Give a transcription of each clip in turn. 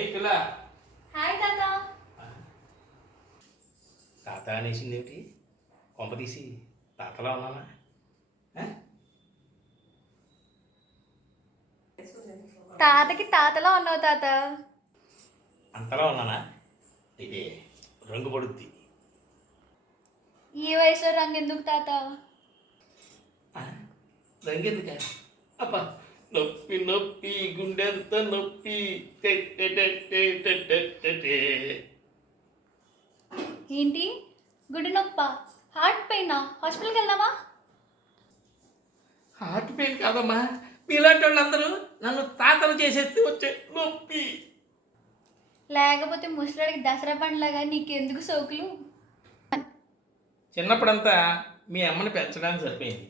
ఏ పిల్ల హాయ్ తాత. తాత అనేసింది ఏమిటి? కొంప తీసి తాతలా ఉన్నానా? తాతకి తాతలా ఉన్నావు తాత. అంతలా ఉన్నానా? ఇది రంగు పడుద్ది. ఈ వయసులో రంగు ఎందుకు తాత? రంగు ఎందుక? అబ్బా నొప్పి నొప్పి గుండెంత నొప్పి. ఏంటి గుడి నొప్ప? హార్ట్ పెయినా? హాస్పిటల్కి వెళ్దామా? హార్ట్ పెయిన్ కాదమ్మా, మీలాంటి వాళ్ళందరూ నన్ను తాతలు చేసేస్తే వచ్చే నొప్పి. లేకపోతే ముసలాడికి దసరా పండులాగా నీకెందుకు సోకులు? చిన్నప్పుడంతా మీ అమ్మని పెంచడానికి సరిపోయింది,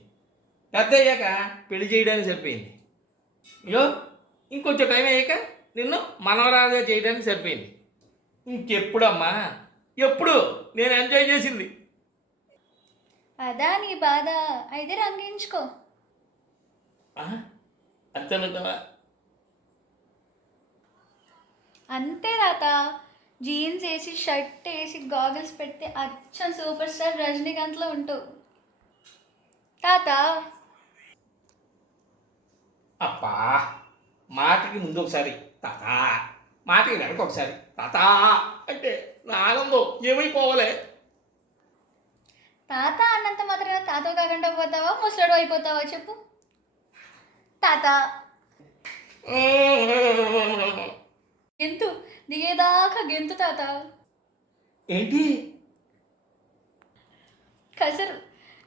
పెద్ద అయ్యాక పెళ్లి చేయడానికి సరిపోయింది. అయ్యో ఇంకొంచెం టైం అయ్యాక నిన్ను మనవరాలుగా చేయడానికి సరిపోయింది. ఇంకెప్పుడమ్మా? ఎప్పుడు నేను ఎంజాయ్ చేసింది? అదా నీ బాధ? అయితే రంగించుకో. అంతేనంటావా? అంతే తాత. జీన్స్ వేసి షర్ట్ వేసి గాగల్స్ పెడితే అచ్చం సూపర్ స్టార్ రజనీకాంత్లో ఉంటావు తాత. అప్పా, మాటకి ముందు ఒకసారి తాత, మాటకి వెనక ఒకసారి తాత అంటే నా ఆనందం ఏమైపోవాలి? తాత అన్నంత మాత్రమే తాత కాకుండా పోతావా, ముసలాడు అయిపోతావా చెప్పు తాత. గెంతు దిగేదాకా గెంతు తాత. ఏంటి? కసరు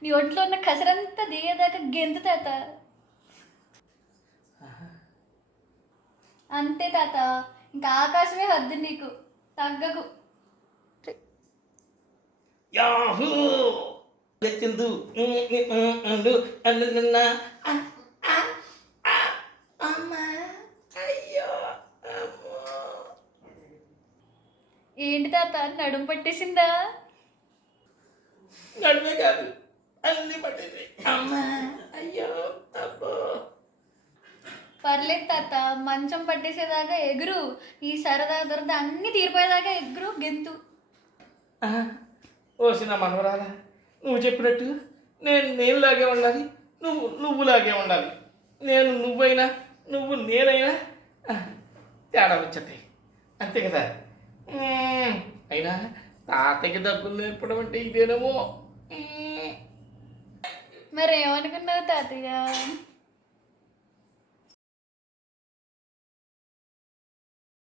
నీ ఒంట్లో ఉన్న కసరంతా దిగేదాకా గెంతు తాత. అంతే తాత, ఇంకా ఆకాశమే హద్దు నీకు, తగ్గకు. యాహూ ఎత్తిందు అమ్మా, అయ్యో అమ్మో. ఏంటి తాత, నడుము పట్టేసిందా? నడుమే కాదు, అన్ని పట్టేసి. అమ్మా, అయ్యో అబ్బో. పర్లేదు తాత, మంచం పట్టేసేదాకా ఎగురు. ఈ సరదా దొరద అన్నీ తీరిపోయేదాకా ఎగురు, గెంతు. ఓసిన మనవరాలా, నువ్వు చెప్పినట్టు నేనులాగే ఉండాలి, నువ్వులాగే ఉండాలి. నేను నువ్వైనా నువ్వు నేనైనా తేడా వచ్చేస్తాయి, అంతే కదా. అయినా తాతకి దగ్గులు నేర్పడం అంటే ఇదేనేమో. మరి ఏమనుకున్నావు తాతయ్య?